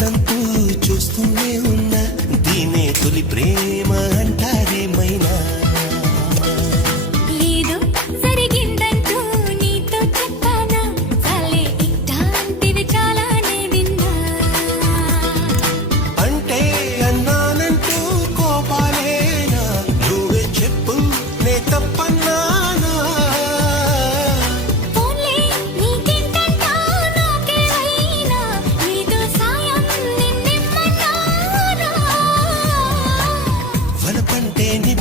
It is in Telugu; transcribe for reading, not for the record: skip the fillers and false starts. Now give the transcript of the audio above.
తంతు చూస్తూనే ఉన్నా దీనే తొలి ప్రేమ అంటారేమైనా లేదు జరిగిందంటూ నీతో చెప్పానా చాలే ఇట్లాంటివి చాలానే విన్నా అంటే అన్నానంటూ కోపాలేనా నువ్వే చెప్పు నే తప్పన్నానా పోన్లే నీకేంటంటా నాకేమైనా నీతో సాయం నిన్నెమ్మన్నానా వలపంటే నీ